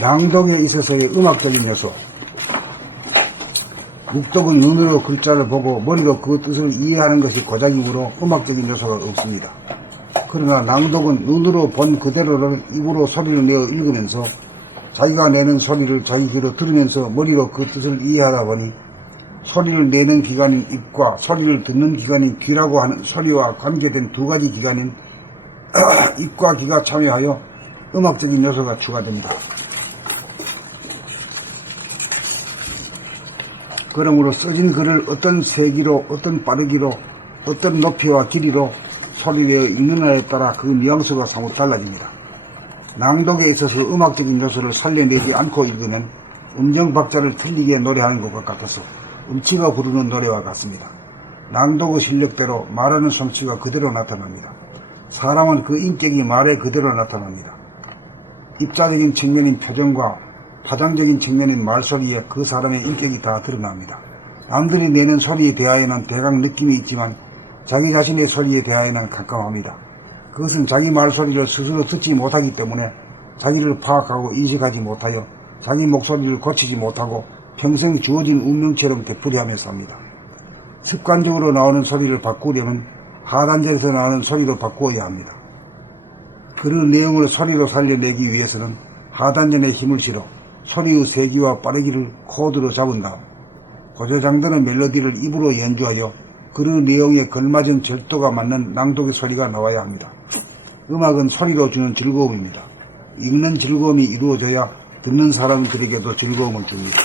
낭독에 있어서의 음악적인 요소. 묵독은 눈으로 글자를 보고 머리로 그 뜻을 이해하는 것이 고작이므로 음악적인 요소가 없습니다. 그러나 낭독은 눈으로 본 그대로를 입으로 소리를 내어 읽으면서 자기가 내는 소리를 자기 귀로 들으면서 머리로 그 뜻을 이해하다 보니 소리를 내는 기관인 입과 소리를 듣는 기관인 귀라고 하는 소리와 관계된 두 가지 기관인 입과 귀가 참여하여 음악적인 요소가 추가됩니다. 그러므로 써진 글을 어떤 세기로, 어떤 빠르기로, 어떤 높이와 길이로 소리내어 읽느냐에 따라 그 뉘앙스가 사뭇 달라집니다. 낭독에 있어서 음악적인 요소를 살려내지 않고 읽으면 음정박자를 틀리게 노래하는 것과 같아서 음치가 부르는 노래와 같습니다. 낭독의 실력대로 말하는 솜씨가 그대로 나타납니다. 사람은 그 인격이 말에 그대로 나타납니다. 입자적인 측면인 표정과 파장적인 측면인 말소리에 그 사람의 인격이 다 드러납니다. 남들이 내는 소리에 대하여는 대강 느낌이 있지만 자기 자신의 소리에 대하여는 깜깜합니다. 그것은 자기 말소리를 스스로 듣지 못하기 때문에 자기를 파악하고 인식하지 못하여 자기 목소리를 고치지 못하고 평생 주어진 운명처럼 되풀이하며 삽니다. 습관적으로 나오는 소리를 바꾸려면 하단전에서 나오는 소리로 바꾸어야 합니다. 그런 내용을 소리로 살려내기 위해서는 하단전에 힘을 실어 소리의 세기와 빠르기를 코드로 잡은 다음 고조장단의 멜로디를 입으로 연주하여 그런 내용에 걸맞은 절도가 맞는 낭독의 소리가 나와야 합니다. 음악은 소리로 주는 즐거움입니다. 읽는 즐거움이 이루어져야 듣는 사람들에게도 즐거움을 줍니다.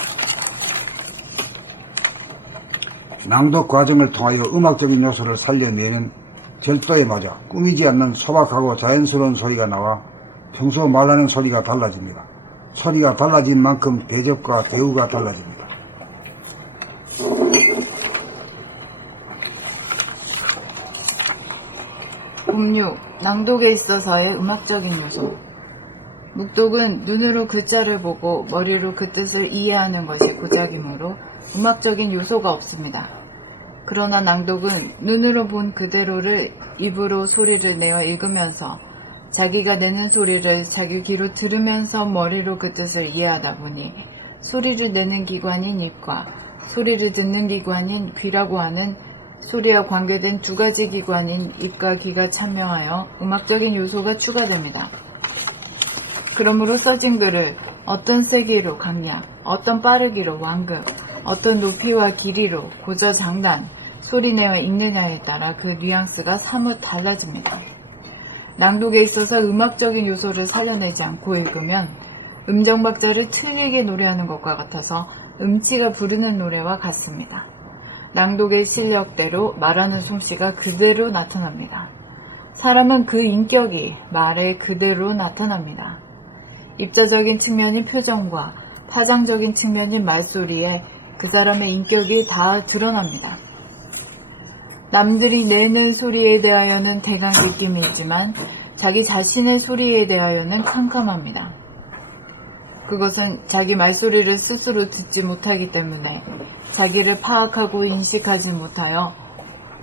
낭독 과정을 통하여 음악적인 요소를 살려내는 절도에 맞아 꾸미지 않는 소박하고 자연스러운 소리가 나와 평소 말하는 소리가 달라집니다. 소리가 달라진 만큼 대접과 대우가 달라집니다. 봄6. 낭독에 있어서의 음악적인 요소. 묵독은 눈으로 글자를 보고 머리로 그 뜻을 이해하는 것이 고작이므로 음악적인 요소가 없습니다. 그러나 낭독은 눈으로 본 그대로를 입으로 소리를 내어 읽으면서 자기가 내는 소리를 자기 귀로 들으면서 머리로 그 뜻을 이해하다 보니 소리를 내는 기관인 입과 소리를 듣는 기관인 귀라고 하는 소리와 관계된 두 가지 기관인 입과 귀가 참여하여 음악적인 요소가 추가됩니다. 그러므로 써진 글을 어떤 세기로 강약, 어떤 빠르기로 완급, 어떤 높이와 길이로 고저장단, 소리내어 읽느냐에 따라 그 뉘앙스가 사뭇 달라집니다. 낭독에 있어서 음악적인 요소를 살려내지 않고 읽으면 음정박자를 틀리게 노래하는 것과 같아서 음치가 부르는 노래와 같습니다. 낭독의 실력대로 말하는 솜씨가 그대로 나타납니다. 사람은 그 인격이 말에 그대로 나타납니다. 입자적인 측면인 표정과 파장적인 측면인 말소리에 그 사람의 인격이 다 드러납니다. 남들이 내는 소리에 대하여는 대강 느낌이 있지만 자기 자신의 소리에 대하여는 캄캄합니다. 그것은 자기 말소리를 스스로 듣지 못하기 때문에 자기를 파악하고 인식하지 못하여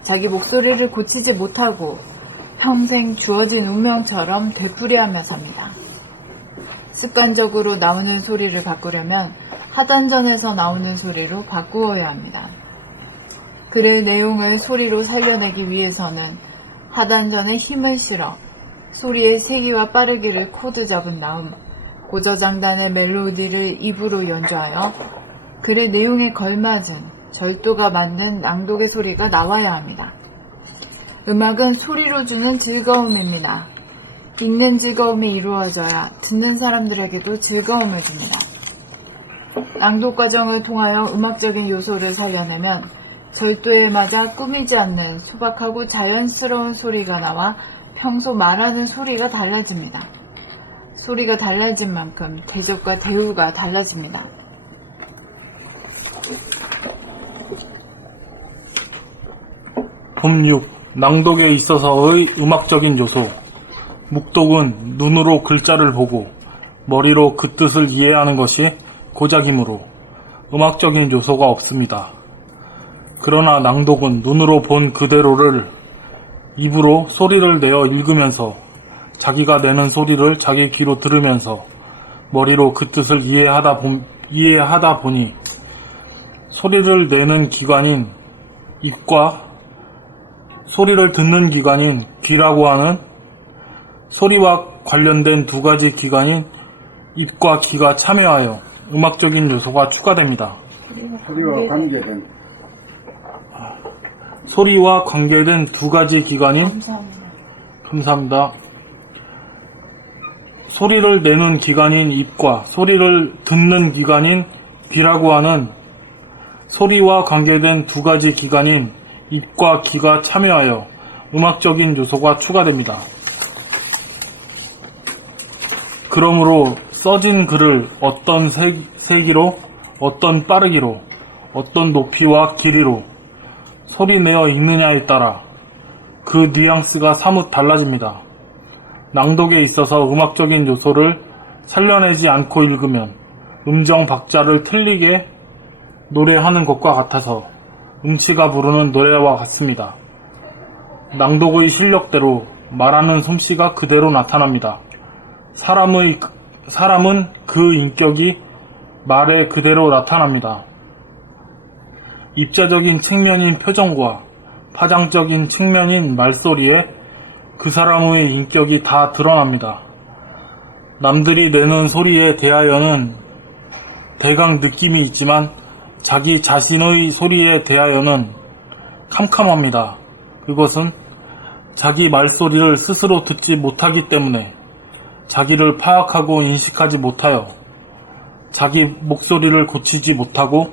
자기 목소리를 고치지 못하고 평생 주어진 운명처럼 되풀이하며 삽니다. 습관적으로 나오는 소리를 바꾸려면 하단전에서 나오는 소리로 바꾸어야 합니다. 글의 내용을 소리로 살려내기 위해서는 하단전에 힘을 실어 소리의 세기와 빠르기를 코드 잡은 다음 고저장단의 멜로디를 입으로 연주하여 글의 내용에 걸맞은 절도가 맞는 낭독의 소리가 나와야 합니다. 음악은 소리로 주는 즐거움입니다. 읽는 즐거움이 이루어져야 듣는 사람들에게도 즐거움을 줍니다. 낭독 과정을 통하여 음악적인 요소를 살려내면 절도에 맞아 꾸미지 않는 소박하고 자연스러운 소리가 나와 평소 말하는 소리가 달라집니다. 소리가 달라진 만큼 대접과 대우가 달라집니다. 봄 6. 낭독에 있어서의 음악적인 요소. 묵독은 눈으로 글자를 보고 머리로 그 뜻을 이해하는 것이 고작이므로 음악적인 요소가 없습니다. 그러나 낭독은 눈으로 본 그대로를 입으로 소리를 내어 읽으면서 자기가 내는 소리를 자기 귀로 들으면서 머리로 그 뜻을 이해하다 보니 소리를 내는 기관인 입과 소리를 듣는 기관인 귀라고 하는 소리와 관련된 두 가지 기관인 입과 귀가 참여하여 음악적인 요소가 추가됩니다. 소리와 관계된 두 가지 기관인 감사합니다. 소리를 내는 기관인 입과 소리를 듣는 기관인 귀라고 하는 소리와 관계된 두 가지 기관인 입과 귀가 참여하여 음악적인 요소가 추가됩니다. 그러므로 써진 글을 어떤 세기로, 어떤 빠르기로, 어떤 높이와 길이로 소리내어 읽느냐에 따라 그 뉘앙스가 사뭇 달라집니다. 낭독에 있어서 음악적인 요소를 살려내지 않고 읽으면 음정 박자를 틀리게 노래하는 것과 같아서 음치가 부르는 노래와 같습니다. 낭독의 실력대로 말하는 솜씨가 그대로 나타납니다. 사람은 그 인격이 말에 그대로 나타납니다. 입자적인 측면인 표정과 파장적인 측면인 말소리에 그 사람의 인격이 다 드러납니다. 남들이 내는 소리에 대하여는 대강 느낌이 있지만 자기 자신의 소리에 대하여는 캄캄합니다. 그것은 자기 말소리를 스스로 듣지 못하기 때문에 자기를 파악하고 인식하지 못하여 자기 목소리를 고치지 못하고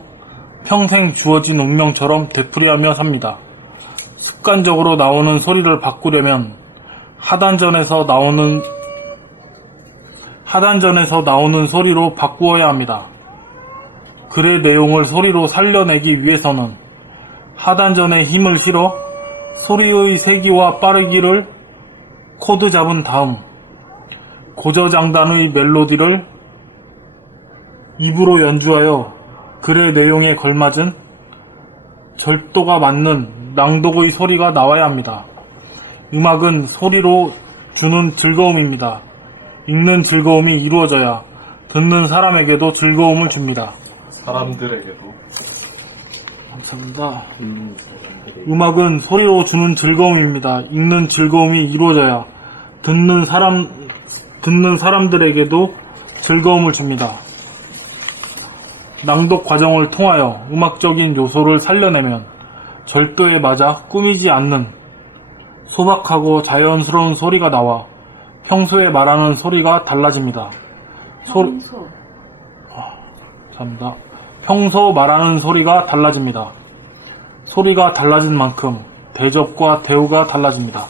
평생 주어진 운명처럼 되풀이하며 삽니다. 습관적으로 나오는 소리를 바꾸려면 하단전에서 나오는 소리로 바꾸어야 합니다. 글의 내용을 소리로 살려내기 위해서는 하단전에 힘을 실어 소리의 세기와 빠르기를 코드 잡은 다음 고저장단의 멜로디를 입으로 연주하여 글의 내용에 걸맞은 절도가 맞는 낭독의 소리가 나와야 합니다. 음악은 소리로 주는 즐거움입니다. 읽는 즐거움이 이루어져야 듣는 사람에게도 즐거움을 줍니다. 사람들에게도. 감사합니다. 음악은 소리로 주는 즐거움입니다. 읽는 즐거움이 이루어져야 듣는 사람들에게도 즐거움을 줍니다. 낭독 과정을 통하여 음악적인 요소를 살려내면 절도에 맞아 꾸미지 않는 소박하고 자연스러운 소리가 나와 평소에 말하는 소리가 달라집니다. 감사합니다. 평소 말하는 소리가 달라집니다. 소리가 달라진 만큼 대접과 대우가 달라집니다.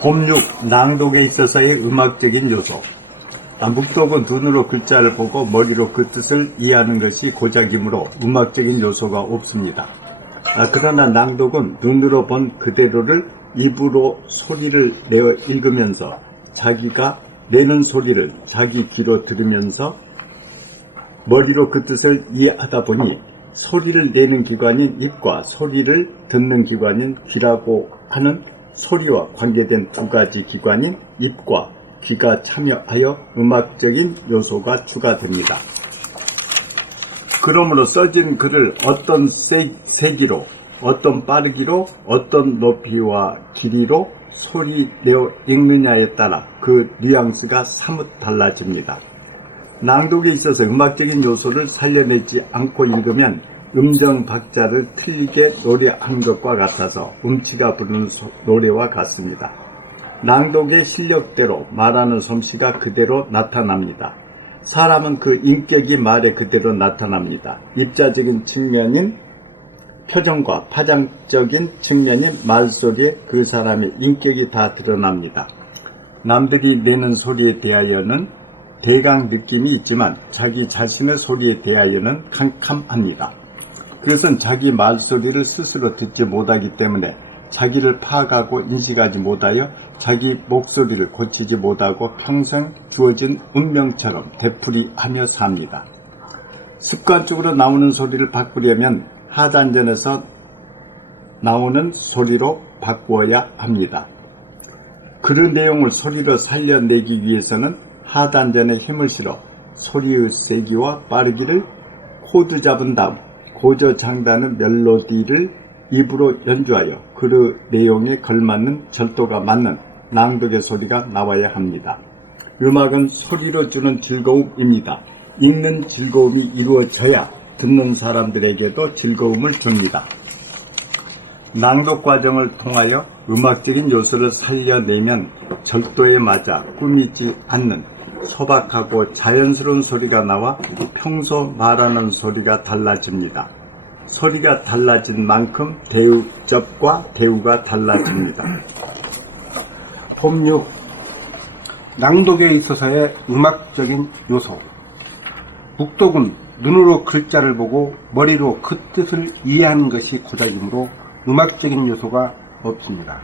봄6 낭독에 있어서의 음악적인 요소. 묵독은 눈으로 글자를 보고 머리로 그 뜻을 이해하는 것이 고작이므로 음악적인 요소가 없습니다. 그러나 낭독은 눈으로 본 그대로를 입으로 소리를 내어 읽으면서 자기가 내는 소리를 자기 귀로 들으면서 머리로 그 뜻을 이해하다 보니 소리를 내는 기관인 입과 소리를 듣는 기관인 귀라고 하는 소리와 관계된 두 가지 기관인 입과 귀가 참여하여 음악적인 요소가 추가됩니다. 그러므로 써진 글을 어떤 세기로, 어떤 빠르기로, 어떤 높이와 길이로 소리내어 읽느냐에 따라 그 뉘앙스가 사뭇 달라집니다. 낭독에 있어서 음악적인 요소를 살려내지 않고 읽으면 음정 박자를 틀리게 노래한 것과 같아서 음치가 부르는 노래와 같습니다. 낭독의 실력대로 말하는 솜씨가 그대로 나타납니다. 사람은 그 인격이 말에 그대로 나타납니다. 입자적인 측면인 표정과 파장적인 측면인 말소리에 그 사람의 인격이 다 드러납니다. 남들이 내는 소리에 대하여는 대강 느낌이 있지만 자기 자신의 소리에 대하여는 캄캄합니다. 그것은 자기 말소리를 스스로 듣지 못하기 때문에 자기를 파악하고 인식하지 못하여 자기 목소리를 고치지 못하고 평생 주어진 운명처럼 되풀이하며 삽니다. 습관적으로 나오는 소리를 바꾸려면 하단전에서 나오는 소리로 바꾸어야 합니다. 그 내용을 소리로 살려내기 위해서는 하단전에 힘을 실어 소리의 세기와 빠르기를 코드 잡은 다음 고저장단의 멜로디를 입으로 연주하여 그 내용에 걸맞는 절도가 맞는 낭독의 소리가 나와야 합니다. 음악은 소리로 주는 즐거움입니다. 읽는 즐거움이 이루어져야 듣는 사람들에게도 즐거움을 줍니다. 낭독 과정을 통하여 음악적인 요소를 살려내면 절도에 맞아 꾸미지 않는 소박하고 자연스러운 소리가 나와 평소 말하는 소리가 달라집니다. 소리가 달라진 만큼 대우접과 대우가 달라집니다. 봄 6. 낭독에 있어서의 음악적인 요소. 묵독은 눈으로 글자를 보고 머리로 그 뜻을 이해하는 것이 고작이므로 음악적인 요소가 없습니다.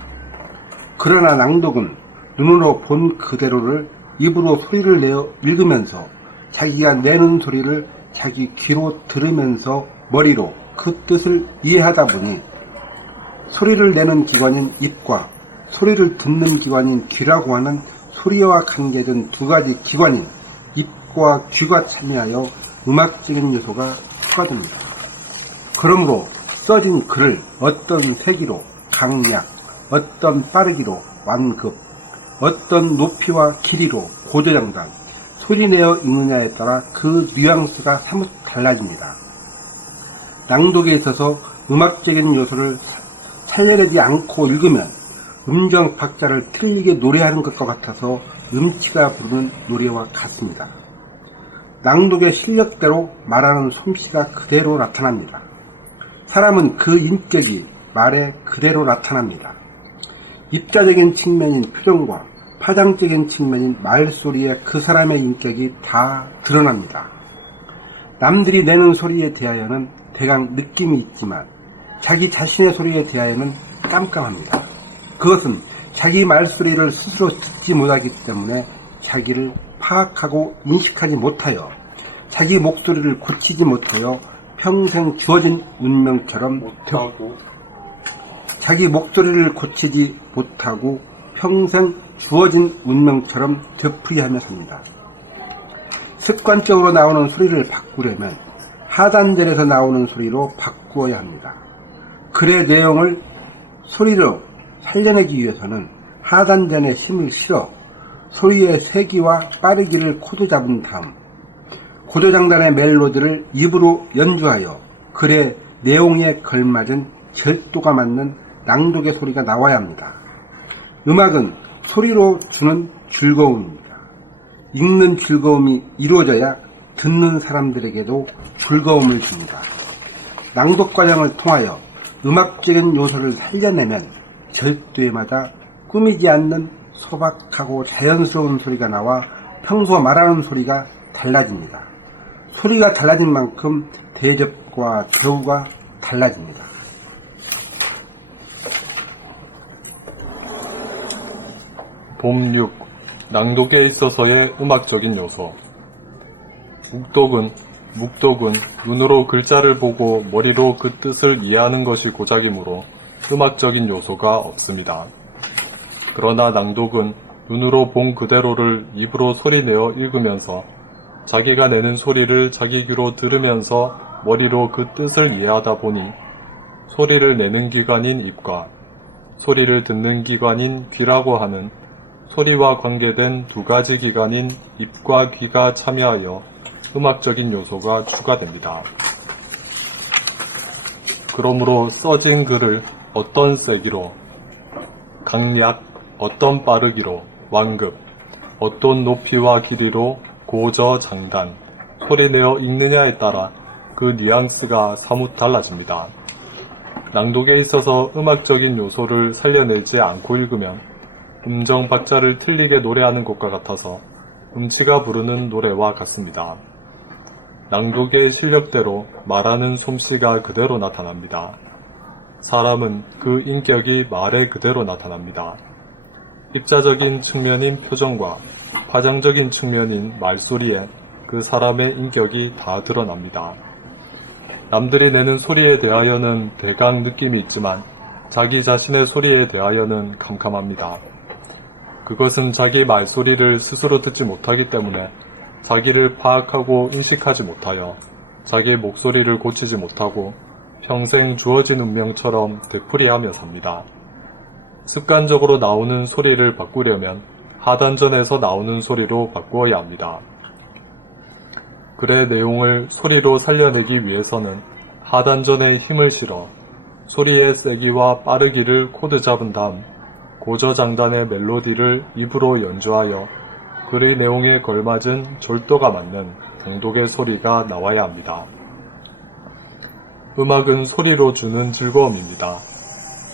그러나 낭독은 눈으로 본 그대로를 입으로 소리를 내어 읽으면서 자기가 내는 소리를 자기 귀로 들으면서 머리로 그 뜻을 이해하다 보니 소리를 내는 기관인 입과 소리를 듣는 기관인 귀라고 하는 소리와 관계된 두 가지 기관인 입과 귀가 참여하여 음악적인 요소가 추가됩니다. 그러므로 써진 글을 어떤 세기로 강약, 어떤 빠르기로 완급, 어떤 높이와 길이로 고저장단, 소리내어 읽느냐에 따라 그 뉘앙스가 사뭇 달라집니다. 낭독에 있어서 음악적인 요소를 살려내지 않고 읽으면 음정 박자를 틀리게 노래하는 것과 같아서 음치가 부르는 노래와 같습니다. 낭독의 실력대로 말하는 솜씨가 그대로 나타납니다. 사람은 그 인격이 말에 그대로 나타납니다. 입자적인 측면인 표정과 파장적인 측면인 말소리에 그 사람의 인격이 다 드러납니다. 남들이 내는 소리에 대하여는 대강 느낌이 있지만 자기 자신의 소리에 대하여는 깜깜합니다. 그것은 자기 말소리를 스스로 듣지 못하기 때문에 자기를 파악하고 인식하지 못하여 자기 목소리를 고치지 못하여 평생 주어진 운명처럼 자기 목소리를 고치지 못하고 평생 주어진 운명처럼 되풀이하며 삽니다. 습관적으로 나오는 소리를 바꾸려면 하단절에서 나오는 소리로 바꾸어야 합니다. 글의 내용을 소리로 살려내기 위해서는 하단전에 힘을 실어 소리의 세기와 빠르기를 코드 잡은 다음 고저장단의 멜로디를 입으로 연주하여 글의 내용에 걸맞은 절도가 맞는 낭독의 소리가 나와야 합니다. 음악은 소리로 주는 즐거움입니다. 읽는 즐거움이 이루어져야 듣는 사람들에게도 즐거움을 줍니다. 낭독 과정을 통하여 음악적인 요소를 살려내면 절도에 맞아 꾸미지 않는 소박하고 자연스러운 소리가 나와 평소 말하는 소리가 달라집니다. 소리가 달라진 만큼 대접과 대우가 달라집니다. 봄 6. 낭독에 있어서의 음악적인 요소. 묵독은 눈으로 글자를 보고 머리로 그 뜻을 이해하는 것이 고작이므로 음악적인 요소가 없습니다. 그러나 낭독은 눈으로 본 그대로를 입으로 소리내어 읽으면서 자기가 내는 소리를 자기 귀로 들으면서 머리로 그 뜻을 이해하다 보니 소리를 내는 기관인 입과 소리를 듣는 기관인 귀라고 하는 소리와 관계된 두 가지 기관인 입과 귀가 참여하여 음악적인 요소가 추가됩니다. 그러므로 써진 글을 어떤 세기로, 강약, 어떤 빠르기로, 완급, 어떤 높이와 길이로 고저장단, 소리내어 읽느냐에 따라 그 뉘앙스가 사뭇 달라집니다. 낭독에 있어서 음악적인 요소를 살려내지 않고 읽으면 음정 박자를 틀리게 노래하는 것과 같아서 음치가 부르는 노래와 같습니다. 낭독의 실력대로 말하는 솜씨가 그대로 나타납니다. 사람은 그 인격이 말에 그대로 나타납니다. 입자적인 측면인 표정과 파장적인 측면인 말소리에 그 사람의 인격이 다 드러납니다. 남들이 내는 소리에 대하여는 대강 느낌이 있지만 자기 자신의 소리에 대하여는 캄캄합니다. 그것은 자기 말소리를 스스로 듣지 못하기 때문에 자기를 파악하고 인식하지 못하여 자기의 목소리를 고치지 못하고 평생 주어진 운명처럼 되풀이하며 삽니다. 습관적으로 나오는 소리를 바꾸려면 하단전에서 나오는 소리로 바꾸어야 합니다. 글의 내용을 소리로 살려내기 위해서는 하단전에 힘을 실어 소리의 세기와 빠르기를 코드 잡은 다음 고저장단의 멜로디를 입으로 연주하여 글의 내용에 걸맞은 절도가 맞는 동독의 소리가 나와야 합니다. 음악은 소리로 주는 즐거움입니다.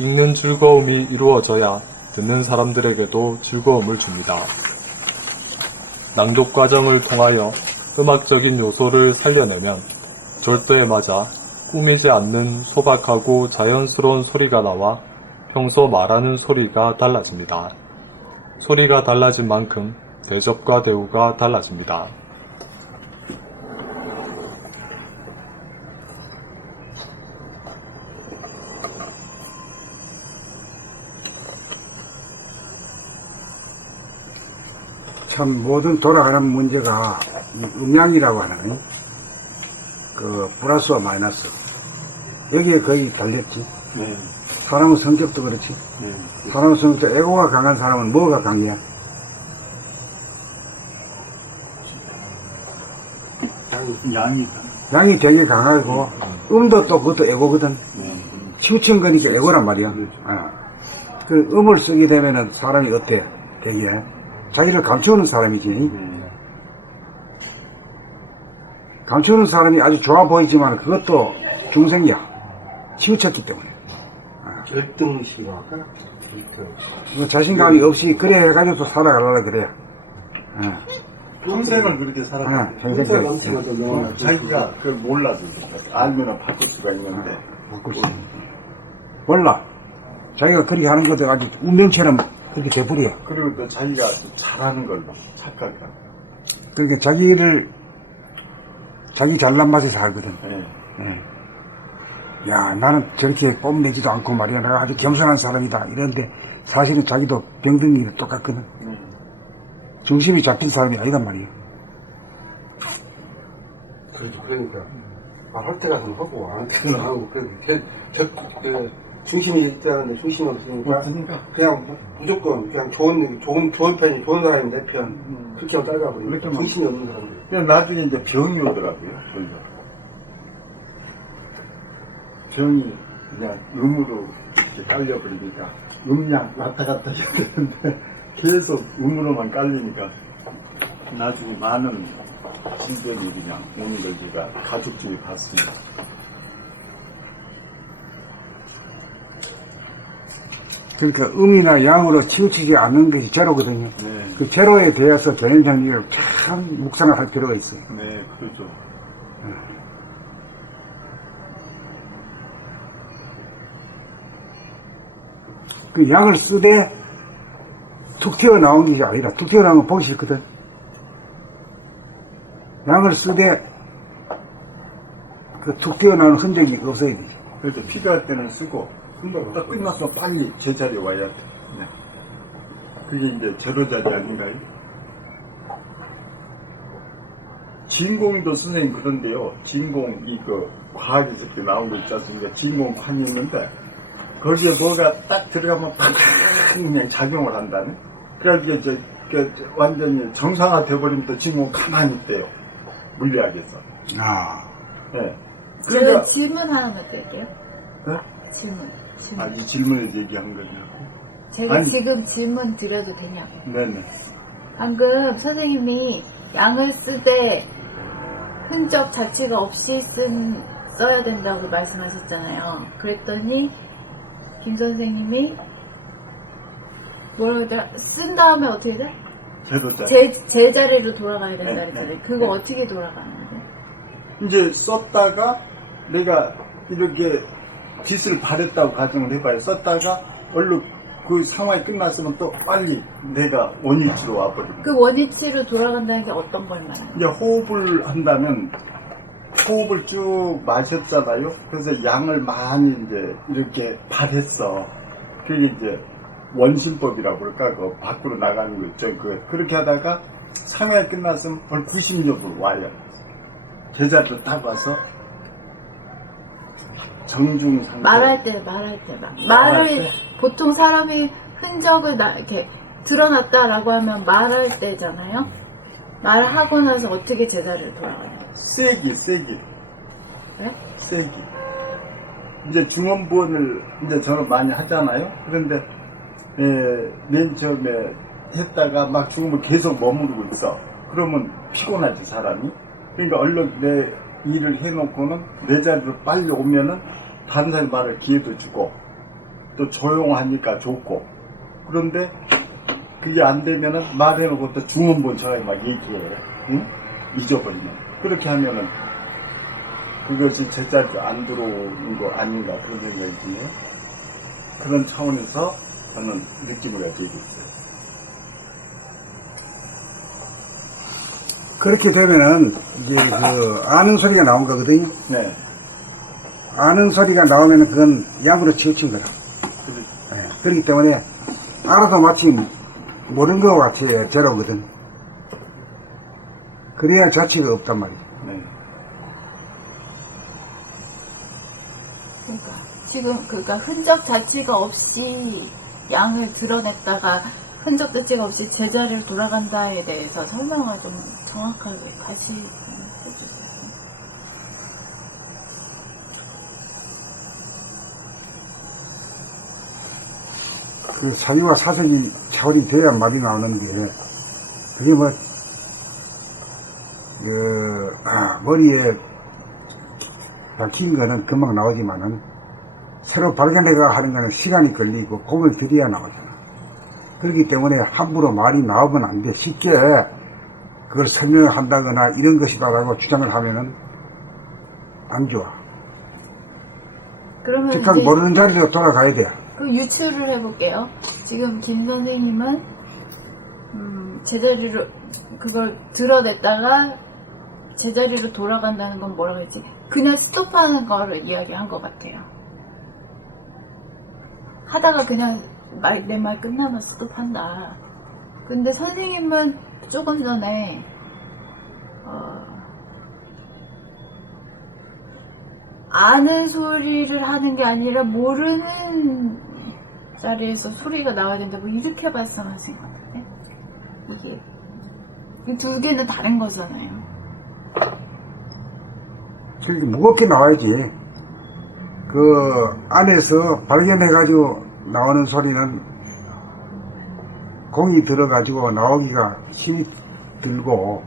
읽는 즐거움이 이루어져야 듣는 사람들에게도 즐거움을 줍니다. 낭독 과정을 통하여 음악적인 요소를 살려내면 절도에 맞아 꾸미지 않는 소박하고 자연스러운 소리가 나와 평소 말하는 소리가 달라집니다. 소리가 달라진 만큼 대접과 대우가 달라집니다. 참 모든 돌아가는 문제가 이 음양이라고 하는 그 플러스와 마이너스 여기에 거의 달렸지. 네. 사람의 성격도 그렇지. 네. 사람의 성격도 에고가 강한 사람은 뭐가 강해야? 양이 되게 강하고 음도 또 그것도 에고거든. 치우친 거니까 에고란 말이야. 그 음을 쓰게 되면은 사람이 어때? 되게 자기를 감추는 사람이지. 감추는 사람이 아주 좋아 보이지만 그것도 중생이야. 치우쳤기 때문에. 결등시화가 자신감이 없이 그래 해가지고 또 살아가려고 그래. 평생을 그렇게 살아가. 평생 자기가 그걸 몰라도 알면 바꿀 수가 있는데. 바꿀 수 있는. 몰라. 자기가 그렇게 하는 것도 아주 운명처럼 그렇게 돼버려. 그리고 또 자기가 잘하는 걸로 착각이라. 그러니까 자기 잘난 맛에 살거든. 야, 나는 저렇게 뽐내지도 않고 말이야. 내가 아주 겸손한 사람이다. 이런데 사실은 자기도 병등이랑 똑같거든. 중심이 잡힌 사람이 아니단 말이야. 그렇죠. 그러니까 말할 때 같은 하고 안 할 때는 하고 중심이 있다는데 중심이 없으니까 그냥 무조건 그냥 좋은 편이 좋은 사람이 내 편. 그렇게 하고 따라가버리니까 중심이 없는 사람들. 그냥 나중에 이제 병이 오더라고요. 병이 그냥 음으로 이렇게 깔려버리니까 음양 왔다 갔다 해야되는데 계속 음으로만 깔리니까 나중에 많은 진전이 그냥 오는 걸 제가 가족 중에 봤습니다. 그러니까 음이나 양으로 치우치지 않는 것이 제로거든요. 네. 그 제로에 대해서 개념 정리를 참 묵상을 할 필요가 있어요. 네, 그렇죠. 그 양을 쓰되 툭 튀어나온 게 아니라 툭 튀어나온 건 보기 싫거든. 양을 쓰되 그 툭 튀어나오는 흔적이 없어야 되죠. 그래서 필요할 때는 쓰고 딱 끝나서 빨리 제자리에 와야 돼. 네. 그게 이제 제로자리 아닌가요? 진공도 선생님 그런데요. 진공 이거 과학에서 이렇게 나온 거 있지 않습니까? 진공판이 있는데 거기에 뭐가 딱 들어가면 팍 그냥 작용을 한다는. 그래가지고 이제 완전히 정상화 돼버리면 또 진공 가만히 있대요. 물리학에서. 네. 제가 질문 하나만 드릴게요. 네? 질문. 이 질문을 얘기한 거죠. 제가 아니. 지금 질문 드려도 되냐고. 네네. 방금 선생님이 양을 쓰되 흔적 자체가 없이 써야 된다고 말씀하셨잖아요. 그랬더니 김 선생님이 뭐라고 했더라? 쓴 다음에 어떻게 돼? 제로자리. 제자리로 돌아가야 된다 네, 그랬잖아요. 네, 그거 네. 어떻게 돌아가는 거예요? 이제 썼다가 내가 이렇게 짓을 바랬다고 가정을 해봐요. 썼다가 얼른 그 상황이 끝났으면 또 빨리 내가 원위치로 와버립니다. 그 원위치로 돌아간다는 게 어떤 걸 말하는 거예요? 이제 호흡을 한다면 호흡을 쭉 마셨잖아요. 그래서 양을 많이 이제 이렇게 발했어. 그게 이제 원심법이라고 그럴까? 그 밖으로 나가는 거 있죠. 그렇게 하다가 상회 끝났으면 벌 90년으로 와요. 제자도 딱 와서 정중 상태. 말할 때. 보통 사람이 흔적을 이렇게 드러났다라고 하면 말할 때잖아요. 말을 하고 나서 어떻게 제자리로 돌아가요? 세기. 네? 세기. 이제 중원부원을 이제 저는 많이 하잖아요. 그런데 맨 처음에 했다가 막 중원부 계속 머무르고 있어. 그러면 피곤하지 사람이. 그러니까 얼른 내 일을 해놓고는 내 자리로 빨리 오면은 다른 사람 말할 기회도 주고 또 조용하니까 좋고. 그런데 그게 안 되면은 말해놓고 또 중원부원 저에 막 얘기해. 응? 잊어버리면. 그렇게 하면은 그것이 제자리도 안 들어오는 거 아닌가 그런 생각이 드네요. 그런 차원에서 저는 느낌을 가지고 있어요. 그렇게 되면은 이제 그 아는 소리가 나온 거거든요. 네. 아는 소리가 나오면은 그건 약으로 치우친 거다. 네. 그렇기 때문에 알아도 마치 모르는 것 같이 제로거든. 그래야 자취가 없단 말이죠. 네. 그러니까 흔적 자체가 없이 양을 드러냈다가 흔적 자체가 없이 제자리로 돌아간다에 대해서 설명을 좀 정확하게 다시 해주세요. 그 사유와 사색이 차원이 돼야 말이 나오는 게, 그게 뭐, 머리에 박힌 거는 금방 나오지만은, 새로 발견해가 하는 거는 시간이 걸리고, 공을 들여야 나오잖아. 그렇기 때문에 함부로 말이 나오면 안 돼. 쉽게 그걸 설명한다거나 이런 것이다라고 주장을 하면은 안 좋아. 그러면 즉각 이제 모르는 자리로 돌아가야 돼. 그럼 유추를 해볼게요. 지금 김 선생님은 제자리로 그걸 드러냈다가 제자리로 돌아간다는 건 뭐라고 했지? 그냥 스톱하는 거를 이야기한 것 같아요. 하다가 그냥 내 말 끝나면 스톱한다. 근데 선생님은 조금 전에 아는 소리를 하는 게 아니라 모르는 자리에서 소리가 나와야 된다. 뭐 이렇게 말씀하신 것 같은데 이게 이 두 개는 다른 거잖아요. 그러니까 무겁게 나와야지. 그 안에서 발견해가지고 나오는 소리는 공이 들어가지고 나오기가 힘이 들고,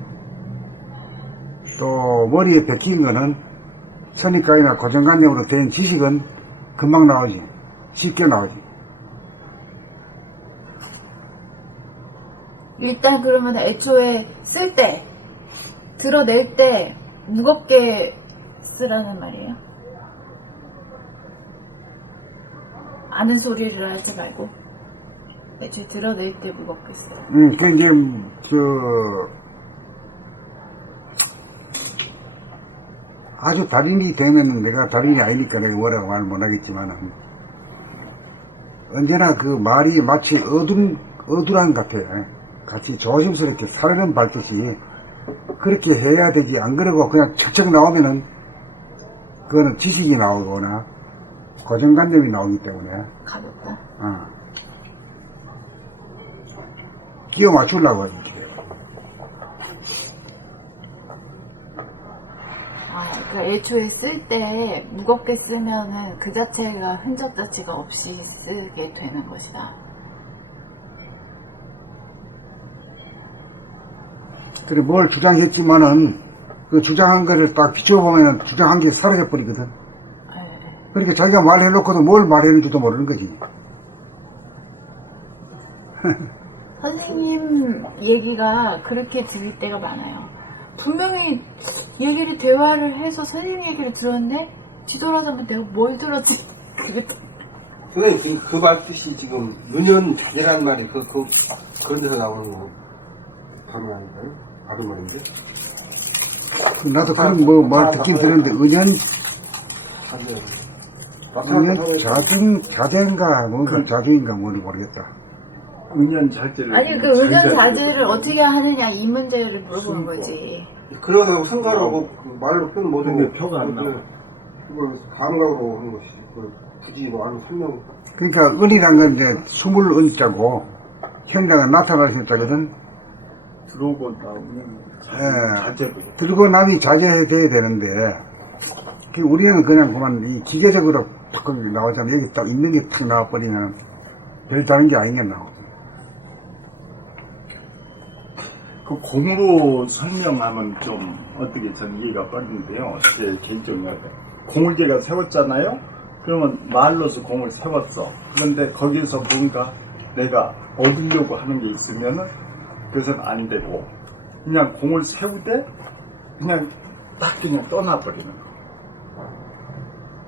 또 머리에 베낀 거는 선입관이나 고정관념으로 된 지식은 금방 나오지. 쉽게 나오지. 일단 그러면 애초에 쓸 때, 드러낼 때 무겁게 쓰라는 말이에요. 아는 소리를 하지 말고 애초에 드러낼 때 무겁게 쓰라. 그 이제 아주 달인이 되면, 내가 달인이 아니니까 내가 뭐라고 말 못하겠지만은, 언제나 그 말이 마치 어두란 같아. 같이 조심스럽게 살은 밟듯이 그렇게 해야 되지. 안 그러고 그냥 척척 나오면은 그거는 지식이 나오거나 고정관념이 나오기 때문에 가볍다. 끼워 맞추려고 하지. 그러니까 애초에 쓸 때 무겁게 쓰면은 그 자체가 흔적 자체가 없이 쓰게 되는 것이다. 그래 뭘 주장했지만은 그 주장한 거를 딱 비춰보면 주장한 게 사라져버리거든. 그러니까 자기가 말해놓고도 뭘 말했는지도 모르는 거지. 선생님 얘기가 그렇게 들릴 때가 많아요. 분명히 대화를 해서 선생님 얘기를 들었는데 뒤돌아서면 내가 뭘 들었지? 선생님 지금 그 말뜻이 지금 은연이라는 말이 그런 데서 나오는 거 바로 아닌가요? 바로 말인데? 나도 그런 말 듣긴 들었는데, 은연? 자제인가 뭔가 자주인가 뭔지 모르겠다. 은연자제를 아니 그 은연자제를 어떻게 하느냐 이 문제를 물어보는 거지. 그래서 생각하고 그 말로 표현 못하고 근데 표가 안 나와. 그걸 감각으로 하는 것이지. 굳이 뭐 한 설명. 그러니까 은이란 건 이제 숨을 은자고 현장에 나타날 수 있다거든. 들어오고 나오는 예. 자제로. 들고 남이 자제해야 되는데 우리는 그냥 그만 이 기계적으로 탁 나오잖아. 여기 딱 있는 게 탁 나와버리면 별 다른 게 아니겠나. 그 공으로 설명하면 좀 어떻게 전 이해가 빠른데요. 제 개인적으로. 공을 제가 세웠잖아요. 그러면 말로서 공을 세웠어. 그런데 거기서 뭔가 내가 얻으려고 하는 게 있으면은 그것은 안 되고 그냥 공을 세우되 그냥 딱 그냥 떠나버리는 거.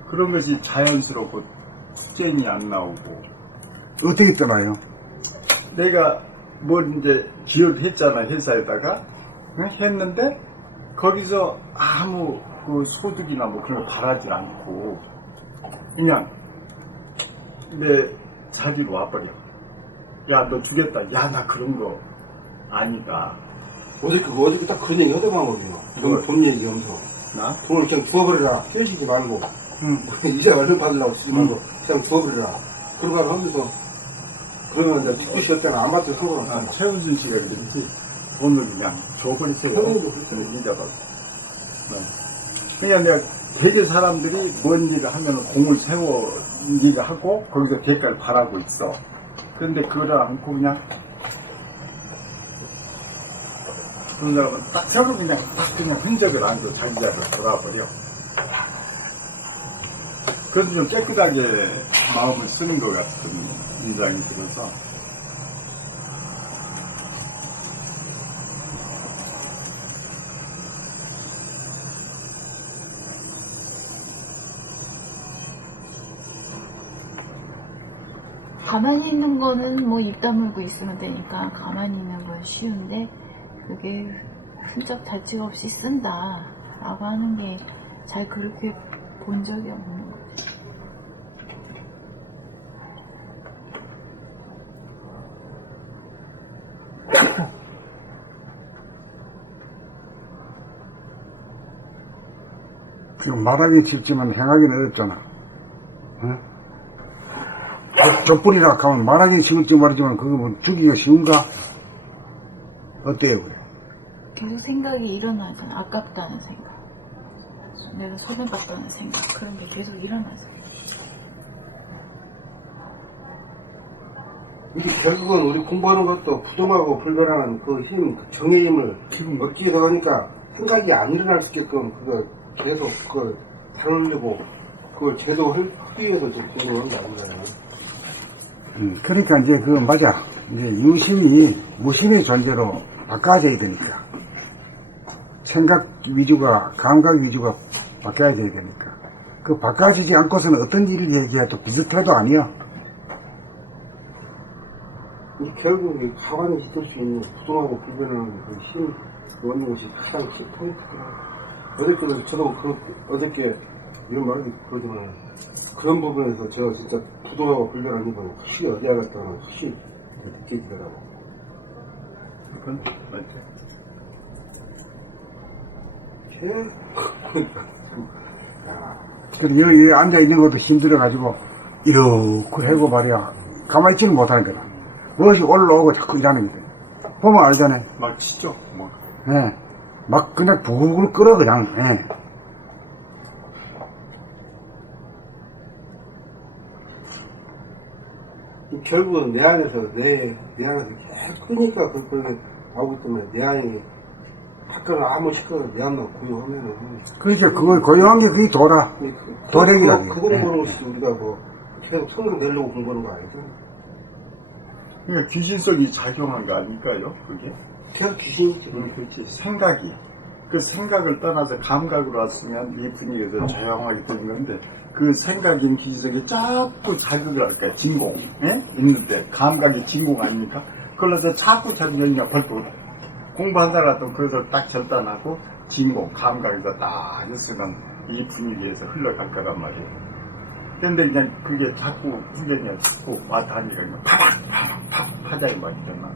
그런 것이 자연스럽고 투쟁이 안 나오고 어떻게 떠나요? 내가 뭘 이제 기여를 했잖아 회사에다가 응? 했는데 거기서 아무 그 소득이나 뭐 그런 거 바라지 않고 그냥 내 자리로 와버려. 야 너 주겠다. 야 나 그런 거 아니다. 어저께 딱 그런 얘기 하더만요. 돈 얘기 하면서. 나? 돈을 그냥 주워버려라. 깨시지 말고. 응. 이제 얼른 받으려고 쓰지 말고. 그냥 주워버려라. 그러고 하면서. 그러면 이제 듣고 싶을 안 받도 상관없어. 최은순 씨가 그랬지. 돈을 그냥 줘버리세요. 최은순도 그랬어요. 잊어버려. 그러니까 내가 되게 사람들이 뭔 일을 하면 공을 세워 일을 하고 거기서 대가를 바라고 있어. 그런데 그거를 않고 그냥 그런 사람은 딱 세우고 그냥 딱 그냥 흔적을 안 줘. 자기 자리로 돌아버려. 그래도 좀 깨끗하게 마음을 쓰는 것 같은 인상이 들어서 가만히 있는 거는 뭐 입 다물고 있으면 되니까 가만히 있는 건 쉬운데 그게 흔적 자취가 없이 쓴다 라고 하는 게 잘 그렇게 본 적이 없는 거지. 지금 말하기 쉽지만 행하기는 어렵잖아. 응? 족분이라 하면 말하기 쉬울지 모르지만 그거 뭐 죽이기가 쉬운가? 어때요? 그래? 계속 생각이 일어나잖아. 아깝다는 생각, 내가 손해봤다는 생각, 그런 게 계속 일어나잖아. 이게 결국은 우리 공부하는 것도 부동하고 불변하는 그 힘, 그 정의 힘을 얻기 위해서 하니까 생각이 안 일어날 수 있게끔 그거 계속 그걸 다루려고 그걸 제도하기 위해서 지금 공부하는 게 아닌가요? 그러니까 이제 그거 맞아. 이제 유심이 무심의 존재로 바꿔져야 되니까. 생각 위주가, 감각 위주가 바뀌어야 되니까. 그 바꿔지지 않고서는 어떤 일을 얘기해도 비슷해도 아니야. 결국 가만히 있을 수 있는 부동하고 불변하는 그 힘, 원인 것이 가장 큰 포인트구나. 어저께도 저도 어저께 이런 말이 그러지만 그런 부분에서 제가 진짜 부동하고 불변한 힘은 확실히 어디야 갔다가 확실히 느끼더라고. 그건 맞지. 그리고 여기 앉아있는 것도 힘들어가지고, 이렇게 하고 말이야. 가만히 있지는 못하는 거다. 무엇이 올라오고 자꾸 일하는 거다. 보면 알잖아. 막 치죠. 뭐. 예. 막 그냥 부글부글 끓어, 그냥. 예. 결국은 내 안에서 내 안에서 계속 끄니까 그게 나오기 때문에 내 안이 밖으로 아무 시끄러워 내 안만 고요하면은 그러니까 그걸 고요한 게 그게 도력이라는 그거 공부하는 것이 우리가 뭐 계속 성공 내려고 공부하는 거 아니죠? 그러니까 귀신성이 작용한 거 아닐까요? 그게? 계속 귀신이지. 그렇지. 생각이. 그 생각을 떠나서 감각으로 왔으면 이 분위기에서 조용하게 되는 건데 그 생각인 귀신성이 자꾸 자극을 할까요? 진공. 예? 있는데 감각이 진공 아닙니까? 그래서 자꾸 자극이냐 벌떡 공부한다라도 그것을 딱 절단하고 진공, 감각에서 딱 있으면 이 분위기에서 흘러갈 거란 말이에요. 근데 그냥 그게 자꾸 훈련이 자꾸 와다 하니까 그냥 파닥 파닥이 막 있잖아.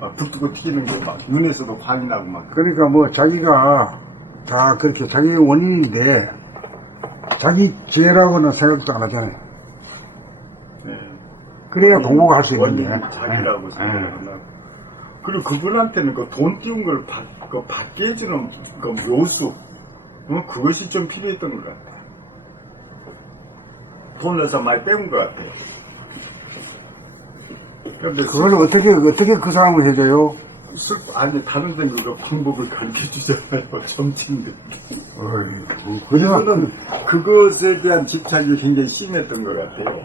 막 붙고 튀기는 게 막 눈에서도 광이 나고 막. 그러니까 뭐 자기가 다 그렇게 자기 원인인데 자기 죄라고는 생각도 안 하잖아요. 네. 그래야 공부가 할 수 있는데. 원인이 자기라고 생각을 한다고. 그리고 그분한테는 그 돈 띄운 걸 받게 해주는 그 묘수, 그것이 좀 필요했던 것 같아. 돈에서 많이 빼온 것 같아요. 근데 그걸 어떻게 그 사람을 해줘요? 아니 다른 데는 그 방법을 가르쳐 주잖아요. 점치는데. 그냥 그것에 대한 집착이 굉장히 심했던 것 같아요.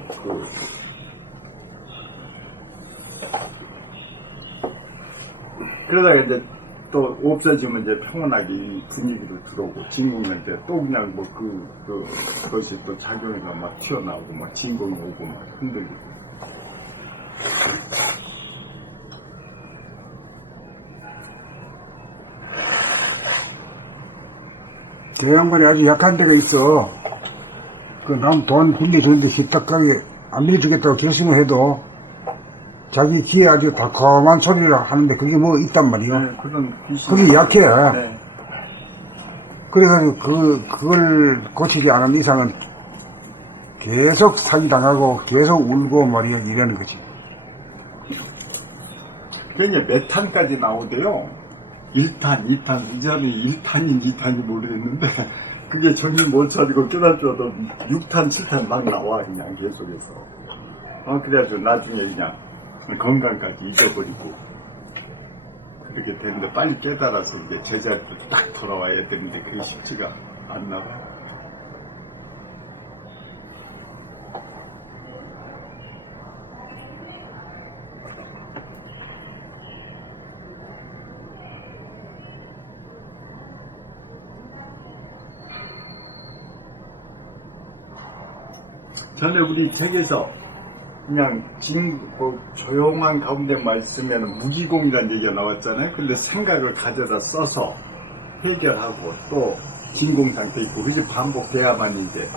그러다가 이제 또 없어지면 이제 평온하게 이 분위기로 들어오고 진공은 이제 또 그냥 뭐 그것이 또 작용해서 막 튀어나오고 막 진공이 오고 막 흔들리고. 저 양반이 아주 약한 데가 있어. 그 남 돈 빌려주는데 희딱하게 안 빌려주겠다고 결심을 해도 자기 귀에 아주 달콤한 소리를 하는데 그게 뭐 있단 말이야. 네, 그런 그게 약해. 네. 그래가지고 그걸 고치지 않은 이상은 계속 사기당하고 계속 울고 말이야 이러는 거지. 그게 메탄까지 나오대요. 1탄, 2탄, 이전에 1탄인 2탄이 모르겠는데 그게 정신 못 차리고 깨달줘도 6탄, 7탄 막 나와 그냥 계속해서. 그래가지고 나중에 그냥 건강까지 잊어버리고 그렇게 되는데 빨리 깨달아서 이제 제자리로 딱 돌아와야 되는데 그게 쉽지가 않나 봐요. 전에 우리 책에서 그냥 조용한 가운데만 있으면 무기공이라는 얘기가 나왔잖아요. 근데 생각을 가져다 써서 해결하고 또 진공 상태 있고 그게 반복돼야만 이제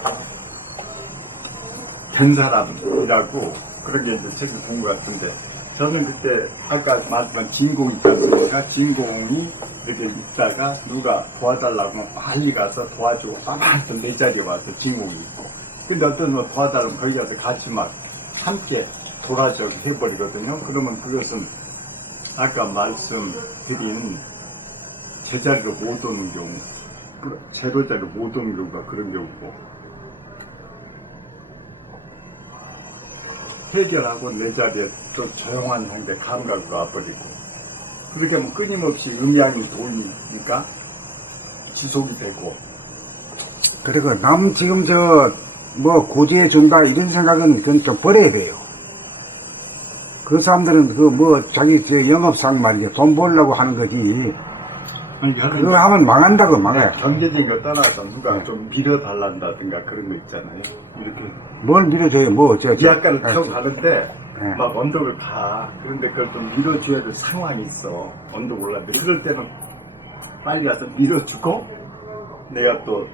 된 사람이라고 그런 게 이제 책을 본 것 같은데 저는 그때 아까 말씀한 진공이 있지 않습니까? 진공이 이렇게 있다가 누가 도와달라고 하면 빨리 가서 도와주고 빠바한테 내 자리에 와서 진공이 있고 근데 어떤 뭐 도와달라면 거기 가서 같이 막 함께 돌아져 해버리거든요. 그러면 그것은 아까 말씀드린 제자리로 못 오는 경우, 제로 자리로 못 오는 경우가 그런 경우고 해결하고 내 자리에 또 조용한 상태 감각으로 와버리고 그렇게 하면 끊임없이 음양이 돌리니까 지속이 되고 그리고 남 지금 뭐 고지해 준다 이런 생각은 그건 좀 버려야 돼요. 그 사람들은 자기 영업상 말이야 돈 벌려고 하는 거지. 그거 하면 망한다고 망해. 경제적인 거 떠나서 누가 좀 밀어달란다든가 그런 거 있잖아요. 이렇게 뭘 밀어줘요? 지하가를 타고 가는데 막 언덕을 가. 그런데 그걸 좀 밀어줘야 될 상황이 있어. 언덕 올라는데 그럴 때는 빨리 가서 밀어주고 내가 또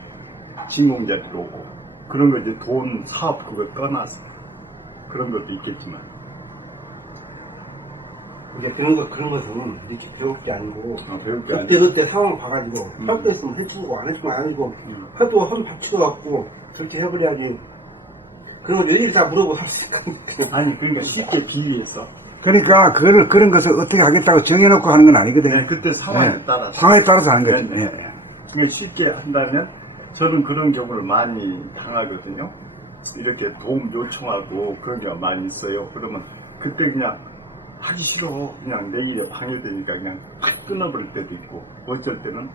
진공자리로 오고 그런 거 이제 돈 사업 그거 떠나서 그런 것도 있겠지만 우리가 그런 것은 이렇게 배울 게 아니고 배울 게 아니고 그때 상황 봐가지고 할 때 했으면 해주고 안 했으면 안 해주고 해도 손 받쳐갖고 그렇게 해버려야지. 그런 거 일일이 다 물어보고 할 수 있거든. 아니 그러니까 쉽게 비유해서 그러니까 그런 것을 어떻게 하겠다고 정해놓고 하는 건 아니거든요. 네, 그때 상황에 따라서 상황에 따라서 하는 거지. 네, 네. 그러니까 쉽게 한다면 저는 그런 경우를 많이 당하거든요. 이렇게 도움 요청하고 그런 경우가 많이 있어요. 그러면 그때 그냥 하기 싫어. 그냥 내 일에 방해되니까 그냥 확 끊어버릴 때도 있고 어쩔 때는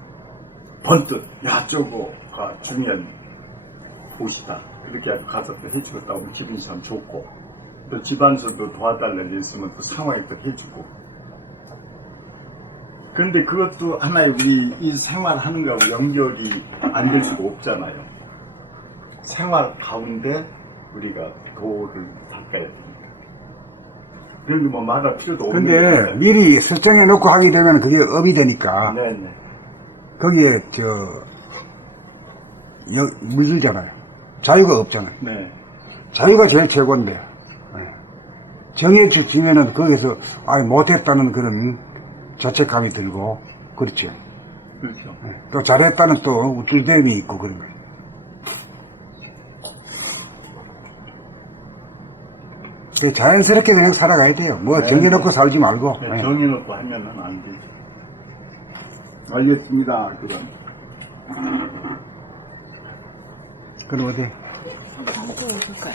번뜩 야 저거가 중요한 곳이다. 그렇게 해서 가서 또 해주겠다 하면 기분이 참 좋고 또 집안에서도 도와달라는 일 있으면 또 상황에 또 해주고 그런데 그것도 하나의 우리 이 생활하는 거하고 연결이 안 될 수가 없잖아요. 생활 가운데 우리가 도를 닦아야 됩니다. 그런 게 뭐 말할 필요도 없는 근데 미리 설정해 놓고 하게 되면 그게 업이 되니까 네네. 거기에 물들잖아요. 자유가 없잖아요. 네. 자유가 제일 최고인데. 예. 정해지면은 거기서 못했다는 그런 자책감이 들고 그렇죠. 그렇죠. 예. 또 잘했다는 또 우쭐대임이 있고 그런 거예요. 자연스럽게 그냥 살아가야 돼요. 뭐 정해놓고 살지 말고. 네, 예. 정해놓고 하면은 안 되죠. 알겠습니다. 그럼. 그럼 어디? 다음 주에 볼까요?